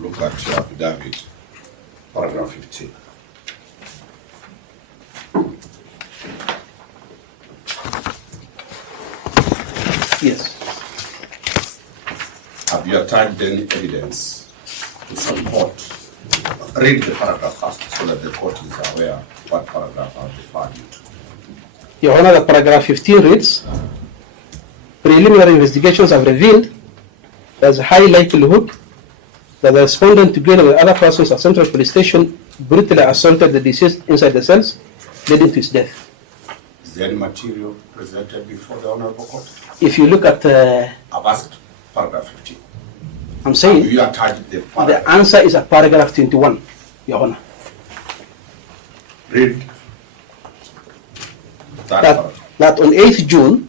look at your affidavit, paragraph 15. Yes. Have you attached any evidence to support? Read the paragraph first so that the court is aware what paragraph I referred you to. Your Honor, the paragraph 15 reads, preliminary investigations have revealed there's a high likelihood that the respondent, together with other persons at Central Police Station, brutally assaulted the deceased inside the cells, leading to his death. Is there any material presented before the Honorable Court? If you look at, I've asked paragraph 15. I'm saying, Do you attach the paragraph? the answer is at paragraph 21, Your Honor. Read that paragraph. That on 8th June,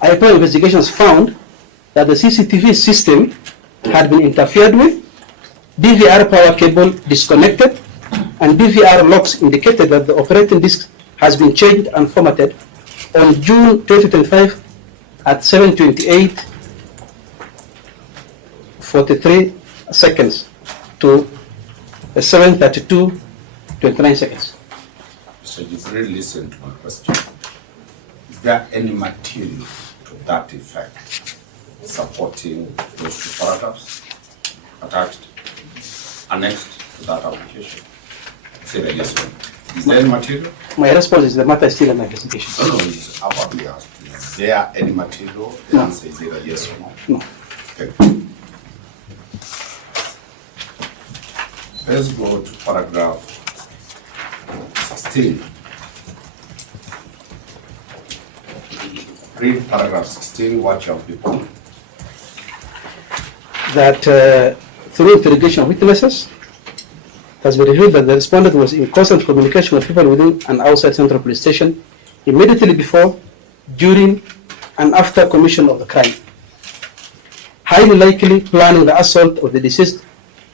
Ipoa Investigations found that the CCTV system had been interfered with, DVR power cable disconnected, and DVR logs indicated that the operating disk has been changed and formatted on June 2025 at 7:28:43 seconds to 7:32:29 seconds. So you've really listened to my question. Is there any material to that effect supporting those two paragraphs attached, annexed to that application? Say that yes or no. Is there any material? My response is the matter is still under investigation. No, it's about me asked. Is there any material? The answer is either yes or no. No. Okay. Let's go to paragraph 16. Read paragraph 16, what you have before. That through interrogation of witnesses, it has been revealed that the respondent was in constant communication with people within and outside Central Police Station immediately before, during, and after commission of the crime, highly likely planning the assault of the deceased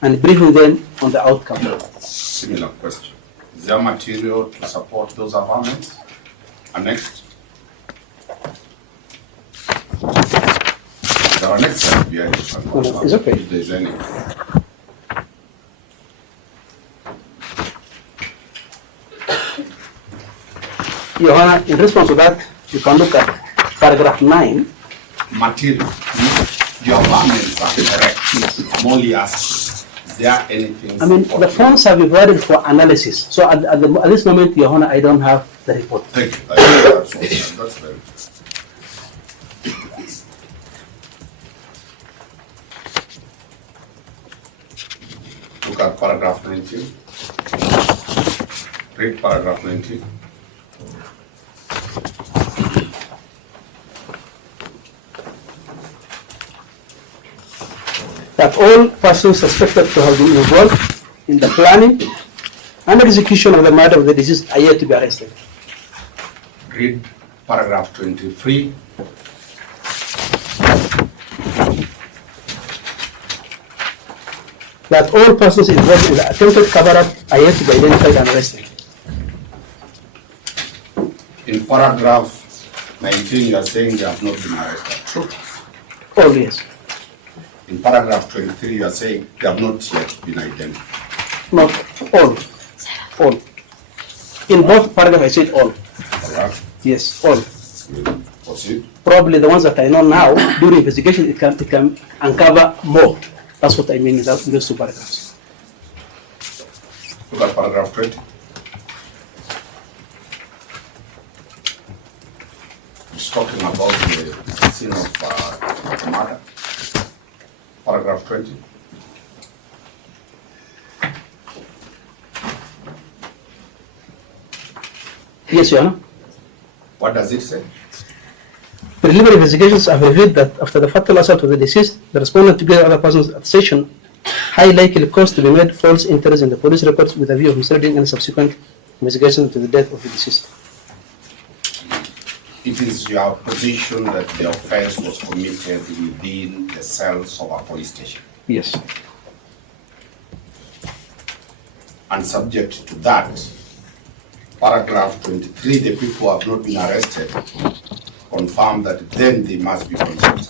and briefing them on the outcome. Similar question. Is there material to support those affirmations? Annexed? There are next step behind this one. No, it's okay. If there's any. Your Honor, in response to that, you can look at paragraph 9. Material. Your affirmations are correct. I'm only asking, is there anything? I mean, the forms have been provided for analysis. So at this moment, Your Honor, I don't have the report. Thank you. That's very good. Look at paragraph 19. Read paragraph 19. That all persons suspected to have been involved in the planning and execution of the murder of the deceased are yet to be arrested. Read paragraph 23. That all persons involved in the attempted cover-up are yet to be identified and arrested. In paragraph 19, you are saying they have not been arrested. True. All, yes. In paragraph 23, you are saying they have not yet been identified. Not all. All. In both paragraphs, I said all. All right. Yes, all. We'll proceed. Probably the ones that I know now, during investigation, it can uncover more. That's what I mean in those two paragraphs. Look at paragraph 20. It's talking about the scene of the murder. Paragraph 20. Yes, Your Honor. What does it say? Preliminary investigations have revealed that after the fatal assault of the deceased, the respondent together with other persons at the station high likely caused to be made false entries in the police records with a view of misleading any subsequent investigation to the death of the deceased. It is your position that the offense was committed within the cells of a police station. Yes. And subject to that, paragraph 23, the people who have not been arrested confirm that then they must be consensus.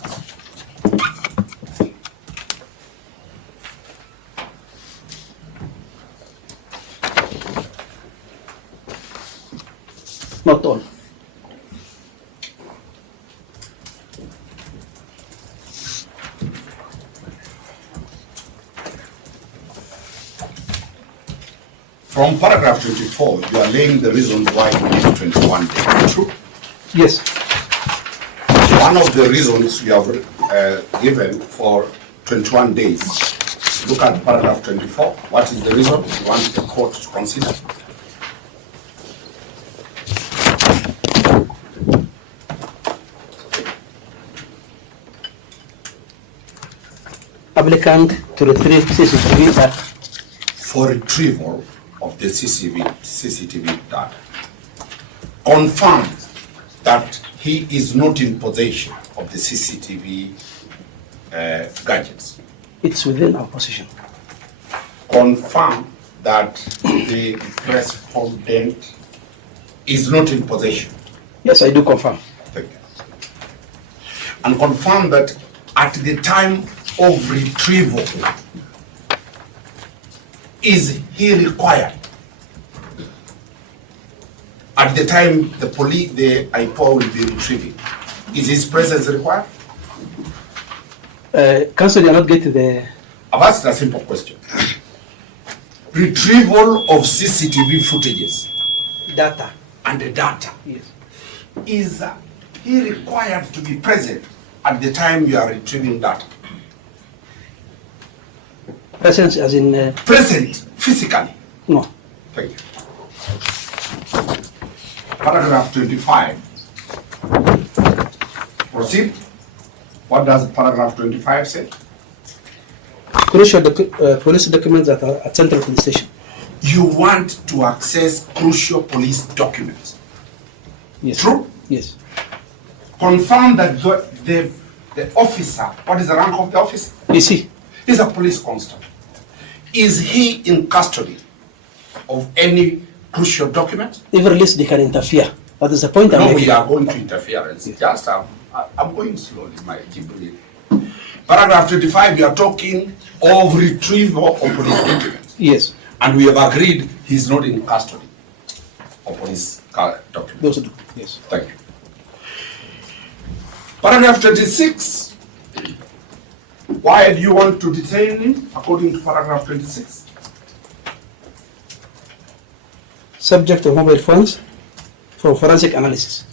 not all. From paragraph 24, you are laying the reasons why you need 21 days. True. Yes. One of the reasons you have given for 21 days, look at paragraph 24. What is the reason you want the court to consider? Applicant to retrieve CCTV data. For retrieval of the CCTV data, confirms that he is not in possession of the CCTV gadgets. It's within our position. Confirm that the respondent is not in possession. Yes, I do confirm. Thank you. And confirm that at the time of retrieval, is he required? At the time the Ipoa will be retrieving, is his presence required? Counsel, you are not getting the... I've asked a simple question. Retrieval of CCTV footages data. and the data. Yes. Is he required to be present at the time you are retrieving data? Presence as in... Present physically? No. Thank you. Paragraph 25. Proceed. What does paragraph 25 say? Crucial police documents at a central police station. You want to access crucial police documents. Yes. True? Yes. Confirm that the officer, what is the rank of the officer? PC. He's a police constable. Is he in custody of any crucial document? If released, they can interfere. That is the point I'm No, making. we are going to interference. Just, I'm going slowly, my Jibril. Paragraph 25, we are talking of retrieval of police documents. Yes. And we have agreed he's not in custody of police documents. Those do. Yes. Thank you. Paragraph 26. Why do you want to detain him according to paragraph 26? Subject of mobile phones for forensic analysis.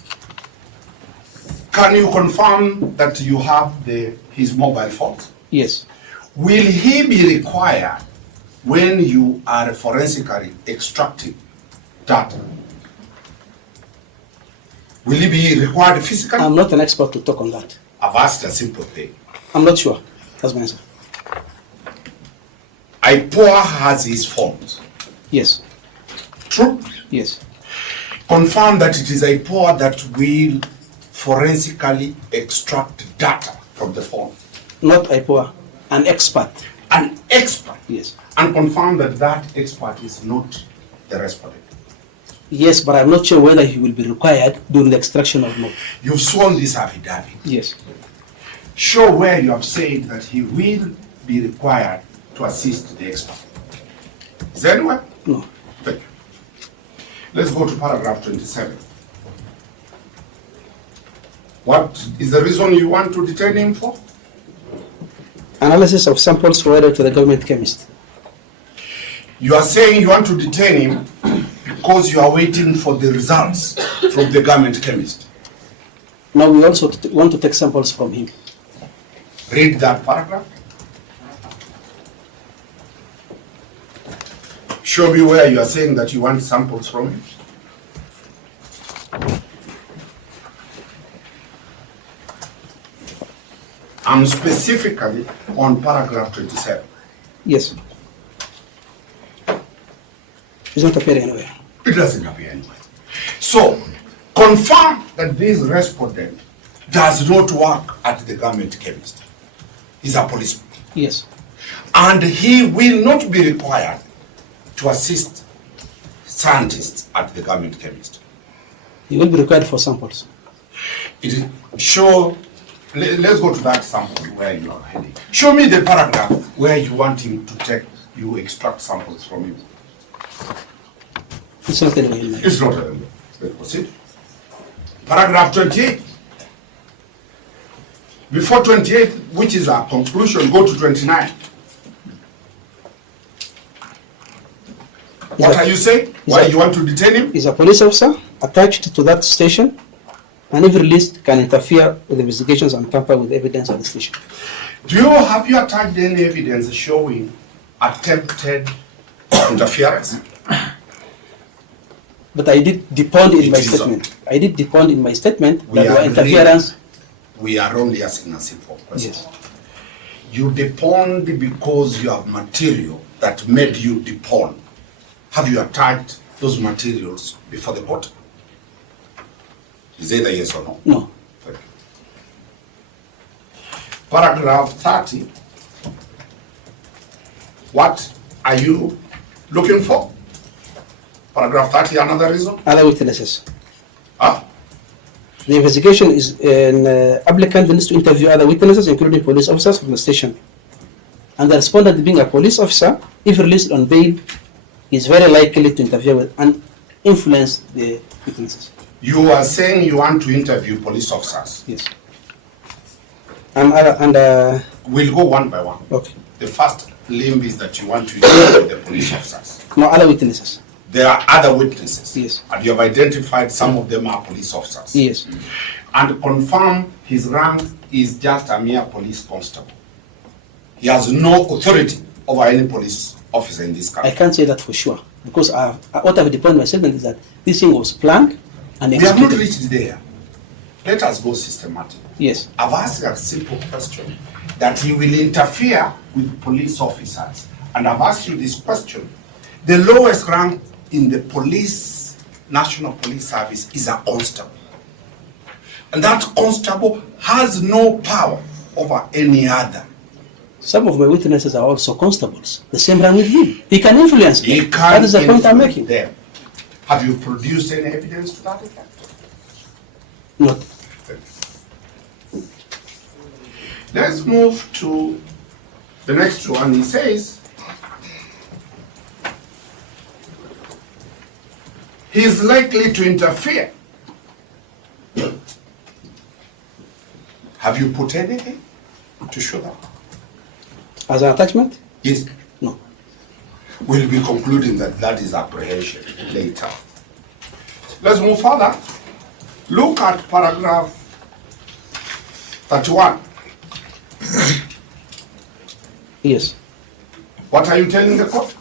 Can you confirm that you have his mobile phones? Yes. Will he be required when you are forensically extracting data? Will he be required physically? I'm not an expert to talk on that. I've asked a simple thing. I'm not sure. That's my answer. Ipoa has his phones. Yes. True? Yes. Confirm that it is Ipoa that will forensically extract data from the phone. Not Ipoa, an expert. An expert. Yes. And confirm that that expert is not the respondent. Yes, but I'm not sure whether he will be required during the extraction of mobile. You've sworn this affidavit. Yes. Show where you have said that he will be required to assist the expert. Is there anywhere? No. Thank you. Let's go to paragraph 27. What is the reason you want to detain him for? Analysis of samples provided to the government chemist. You are saying you want to detain him because you are waiting for the results from the government chemist. Now we also want to take samples from him. Read that paragraph. Show me where you are saying that you want samples from him. I'm specifically on paragraph 27. Yes. It's not appearing anywhere. It doesn't appear anywhere. So, confirm that this respondent does not work at the government chemist. He's a policeman. Yes. And he will not be required to assist scientists at the government chemist. He will be required for samples. Let's go to that sample where you are heading. Show me the paragraph where you want him to extract samples from him. It's not anywhere in my... It's not anywhere. Let's proceed. Paragraph 28. Before 28, which is our conclusion, go to 29. What are you saying? Why you want to detain him? Is a police officer attached to that station, and if released, can interfere with investigations and tamper with evidence at the station. Have you attached any evidence showing attempted interference? But I did depend in my It is statement. I did depend in my statement We that there are were interference. We are only asking a simple question. Yes. You deponed because you have material that made you depone. Have you attached those materials before the court? Is either yes or no? No. Paragraph 30. What are you looking for? Paragraph 30, another reason? Other witnesses. Ah, The investigation is an applicant needs to interview other witnesses, including police officers from the station. And the respondent, being a police officer, if released on bail, is very likely to interfere with and influence the witnesses. you are saying you want to interview police officers. Yes. And We'll go one by one. okay. The first limb is that you want to interview the police officers. No, other witnesses. There are other witnesses. Yes. And you have identified some of them are police officers. Yes. And confirm his rank is just a mere police constable. He has no authority over any police officer in this I country. can't say that for sure because what I've depended my statement is that this thing was planned and We have not executed. reached there. Let us go systematic. Yes. I've asked a simple question that he will interfere with police officers. And I've asked you this question. The lowest rank in the police, National Police Service is a constable. And that constable has no power over any other. Some of my witnesses are also constables. The same rank with him. He can influence them. He can't That is the point I'm influence making. them. Have you produced any evidence to that effect? Not. Let's move to the next one. He says, he is likely to interfere. Have you put anything to show that? As an attachment? Yes. No. We'll be concluding that that is apprehension later. Let's move further. Look at paragraph 31. Yes. What are you telling the court?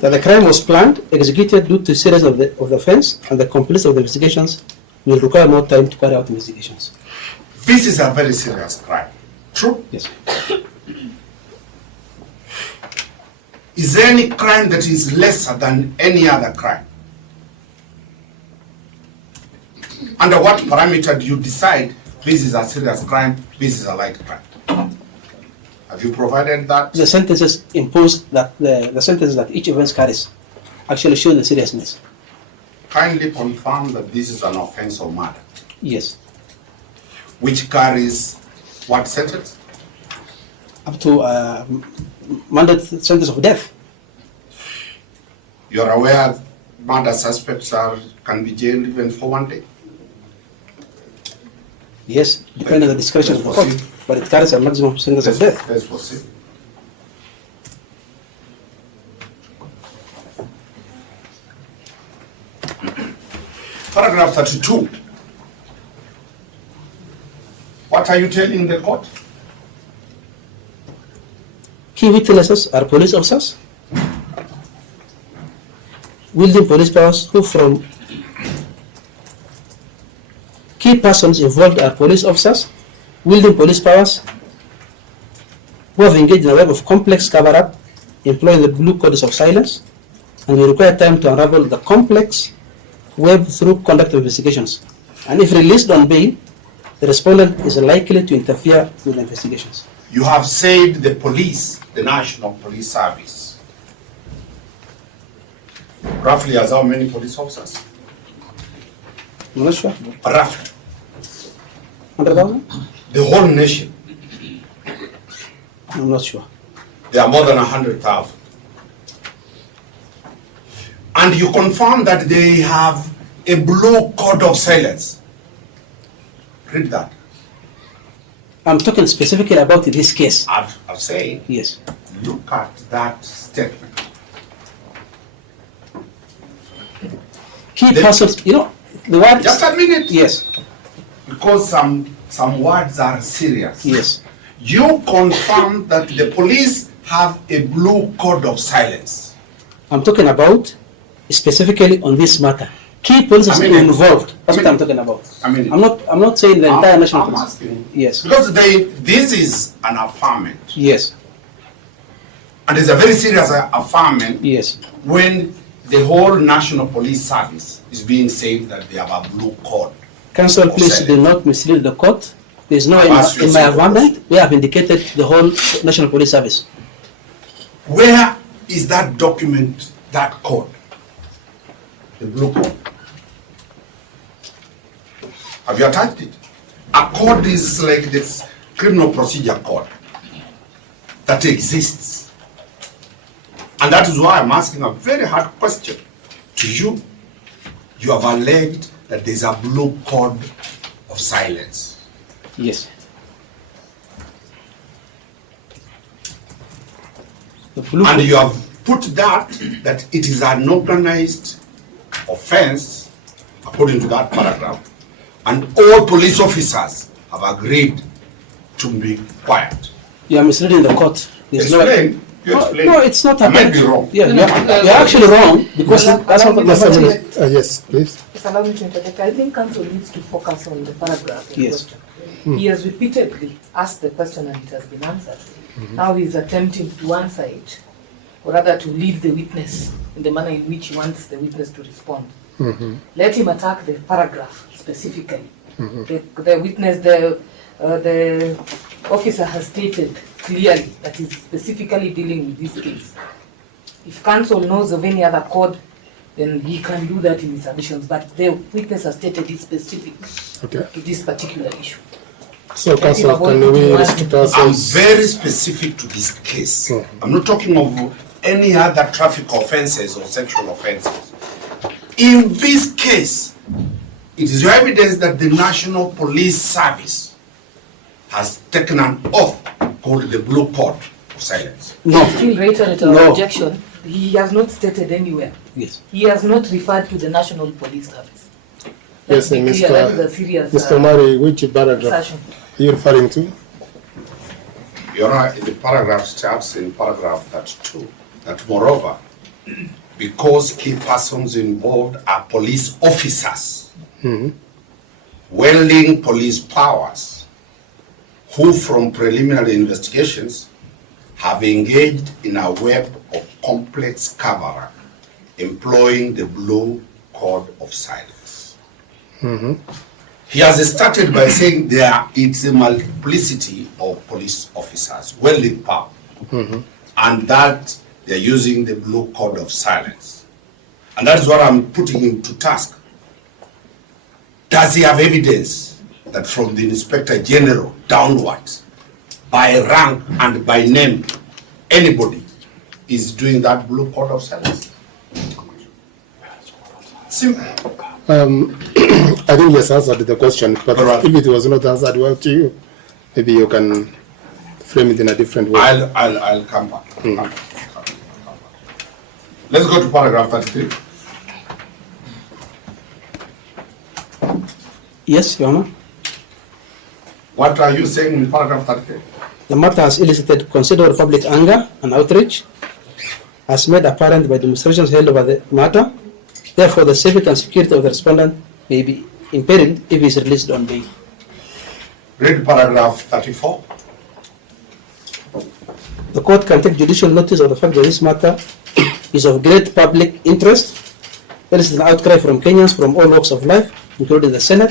That the crime was planned, executed due to seriousness of the offense, and the completeness of the investigations will require more time to carry out investigations. This is a very serious crime. True? Yes. Is there any crime that is lesser than any other crime? Under what parameter do you decide this is a serious crime, this is a light crime? Have you provided that? The sentences imposed that the sentences that each offense carries actually show the seriousness. Kindly confirm that this is an offense of murder, Yes. which carries what sentence? Up to mandate sentence of death. You're aware murder suspects can be jailed even for 1 day? Yes, depending on the discretion of the Let's court. proceed. But it carries a maximum sentence of death. Let's proceed. Paragraph 32. What are you telling the court? Key witnesses are police officers, wielding police powers who from key persons involved are police officers, wielding police powers who have engaged in a web of complex cover-up, employing the blue codes of silence, and will require time to unravel the complex web through conduct of investigations. And if released on bail, the respondent is likely to interfere with the investigations. You have said the police, the National Police Service, roughly has how many police officers? I'm not sure. Roughly. 100,000? The whole nation, I'm not sure. there are more than 100,000. And you confirm that they have a blue code of silence. Read that. I'm talking specifically about this case. I've said, Yes. look at that statement. Key persons, you know, the word. Just a minute. Yes. Because some words are serious. Yes. You confirm that the police have a blue code of silence. I'm talking about specifically on this matter. Key persons involved. That's what I'm talking about. I'm not saying the entire national I'm police. asking. Yes. Because this is an affirmation. Yes. And it's a very serious affirmation. Yes. When the whole National Police Service is being said that they have a blue code. Council, please do not mislead the court. There is no in my amendment. We have indicated the whole National Police Service. Where is that document, that code? The blue code. Have you attached it? A code is like this criminal procedure code that exists. And that is why I'm asking a very hard question to you. You have alleged that there's a blue code of silence. Yes. And you have put that it is an organized offense according to that paragraph. And all police officers have agreed to be quiet. You are misleading the court. Explain. You explain. No, it's not. I might be wrong. Yeah, you're actually wrong because that's what the yes, please. Just allow me to interject. I think counsel needs to focus on the paragraph in Yes. question. He has repeatedly asked the question and it has been answered. Now he's attempting to answer it, or rather to lead the witness in the manner in which he wants the witness to respond. Let him attack the paragraph specifically. The witness, the officer has stated clearly that he's specifically dealing with this case. If counsel knows of any other code, then he can do that in his additions. But the witness has stated it's specific to this particular issue. So, counsel, can we restrict I'm ourselves? very specific to this case. I'm not talking of any other traffic offenses or sexual offenses. In this case, it is your evidence that the National Police Service has taken an oath called the Blue Code of Silence. No. Still reiterate our objection. He has not stated anywhere. Yes. He has not referred to the National Police Service. Yes, Let's be clear, that is a serious Mr. Omari, which paragraph assertion. are you referring to? Your Honor, the paragraph starts in paragraph 32, that moreover, because key persons involved are police officers, wielding police powers, who from preliminary investigations have engaged in a web of complex cover-up, employing the Blue Code of Silence. He has started by saying it's a multiplicity of police officers wielding power, and that they're using the Blue Code of Silence. And that's what I'm putting him to task. Does he have evidence that from the Inspector General downwards, by rank and by name, anybody is doing that Blue Code of Silence? Simple. I think he has answered the question, but if it was not answered well to you, maybe you can frame it in a different way. I'll come back. Let's go to paragraph 33. Yes, Your Honor. What are you saying in paragraph 33? The matter has elicited considerable public anger and outrage, as made apparent by demonstrations held over the matter. Therefore, the safety and security of the respondent may be imperiled if he is released on bail. Read paragraph 34. The court can take judicial notice of the fact that this matter is of great public interest. There is an outcry from Kenyans from all walks of life, including the Senate,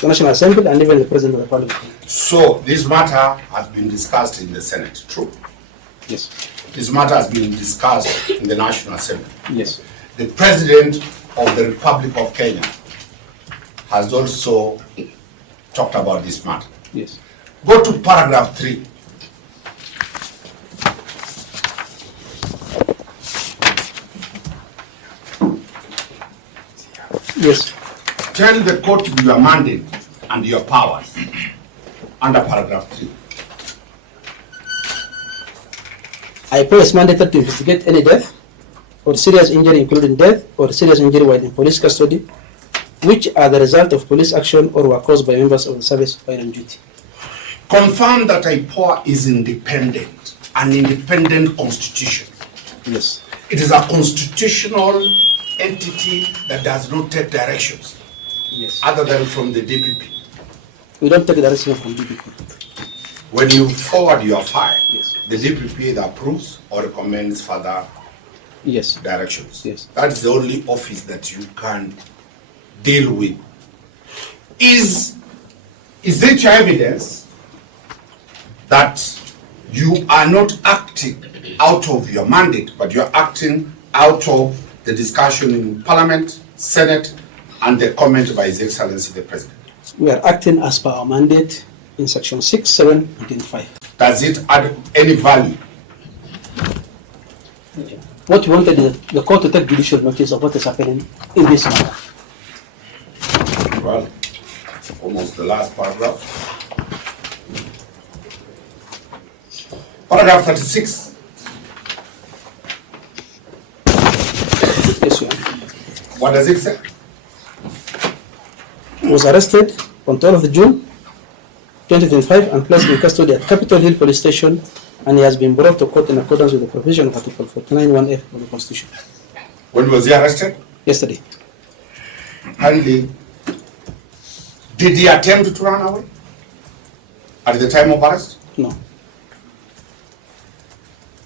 the National Assembly, and even the President of the Parliament. So, this matter has been discussed in the Senate, true? Yes. This matter has been discussed in the National Assembly. Yes. The President of the Republic of Kenya has also talked about this matter. Yes. Go to paragraph 3. Yes. Tell the court your mandate and your powers under paragraph 3. Ipoa is mandated to investigate any death or serious injury, including death or serious injury while in police custody, which are the result of police action or were caused by members of the service while on duty. Confirm that Ipoa is independent, an independent constitution. Yes. It is a constitutional entity that does not take directions Yes. other than from the DPP. We don't take direction from DPP. When you forward your file, Yes. the DPP either approves or recommends further Yes. directions. Yes. That's the only office that you can deal with. Is it your evidence that you are not acting out of your mandate, but you're acting out of the discussion in Parliament, Senate, and the comment by His Excellency the President? We are acting as per our mandate in section 6, 7, and 5. Does it add any value? What we wanted is the court to take judicial notice of what is happening in this matter. Well, almost the last paragraph. Paragraph 36. Yes, Your Honor. What does it say? Was arrested on 12th of June 2025 and placed in custody at Capitol Hill Police Station, and he has been brought to court in accordance with the provision of Article 49(1)(f) of the Constitution. When was he arrested? Yesterday. Hardly. Did he attempt to run away at the time of arrest? No.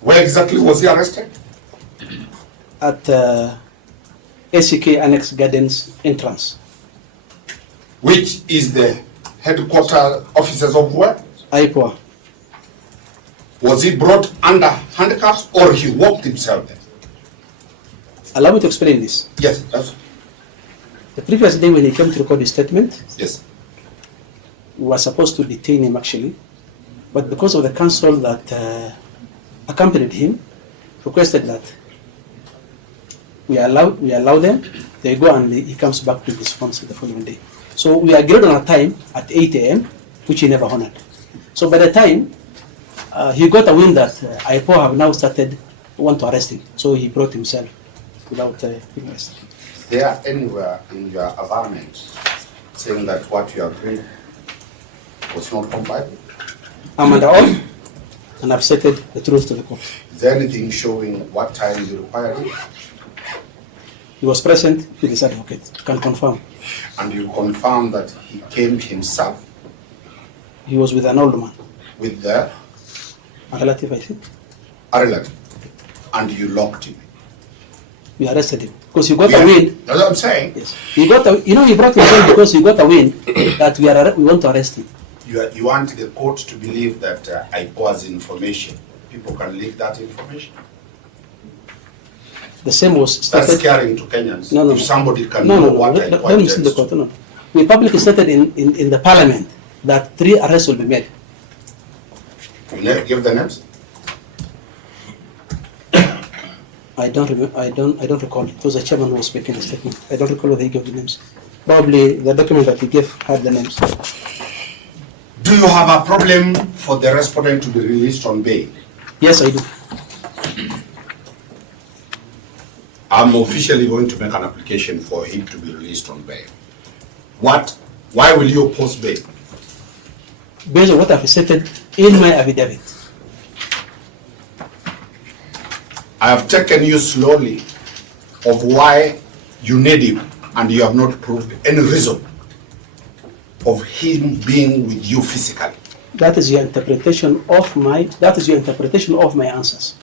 Where exactly was he arrested? At ACK Annex Gardens entrance. Which is the headquarter offices of where? Ipoa. Was he brought under handcuffs or he walked himself there? Allow me to explain this. Yes, that's, The previous day when he came to record his statement, yes. we were supposed to detain him actually, but because of the counsel that accompanied him, requested that we allow them, they go and he comes back to this response the following day. So we agreed on a time at 8 a.m., which he never honored. So by the time he got a wind that Ipoa have now started want to arrest him, so he brought himself without being arrested. Is there anywhere in your environment saying that what you agreed was not complied with? I'm under oath, and I've stated the truth to the court. Is there anything showing what time you required it? He was present with his advocate, can confirm. And you confirm that he came himself He was with an old man, with the a relative, I think. relative, and you locked him. We arrested him because he got a wind. That's what I'm saying. Yes, he got a. He brought himself because he got a wind that we want to arrest him. You want the court to believe that Ipoa's information, people can leak that information? The same was That's stated. scaring to Kenyans. No. If somebody can No. know what Let Ipoa me see the intends court. to. No. We publicly stated in the parliament that 3 arrests will be made. You never give the names? I don't remember. I don't recall. It was the chairman who was making the statement. I don't recall whether he gave the names. Probably the document that he gave had the names. Do you have a problem for the respondent to be released on bail? Yes, I do. I'm officially going to make an application for him to be released on bail. Why will you oppose bail? Based on what I've stated in my affidavit. I have taken you slowly of why you need him, and you have not proved any reason of him being with you physically. That is your interpretation of my. That is your interpretation of my answers.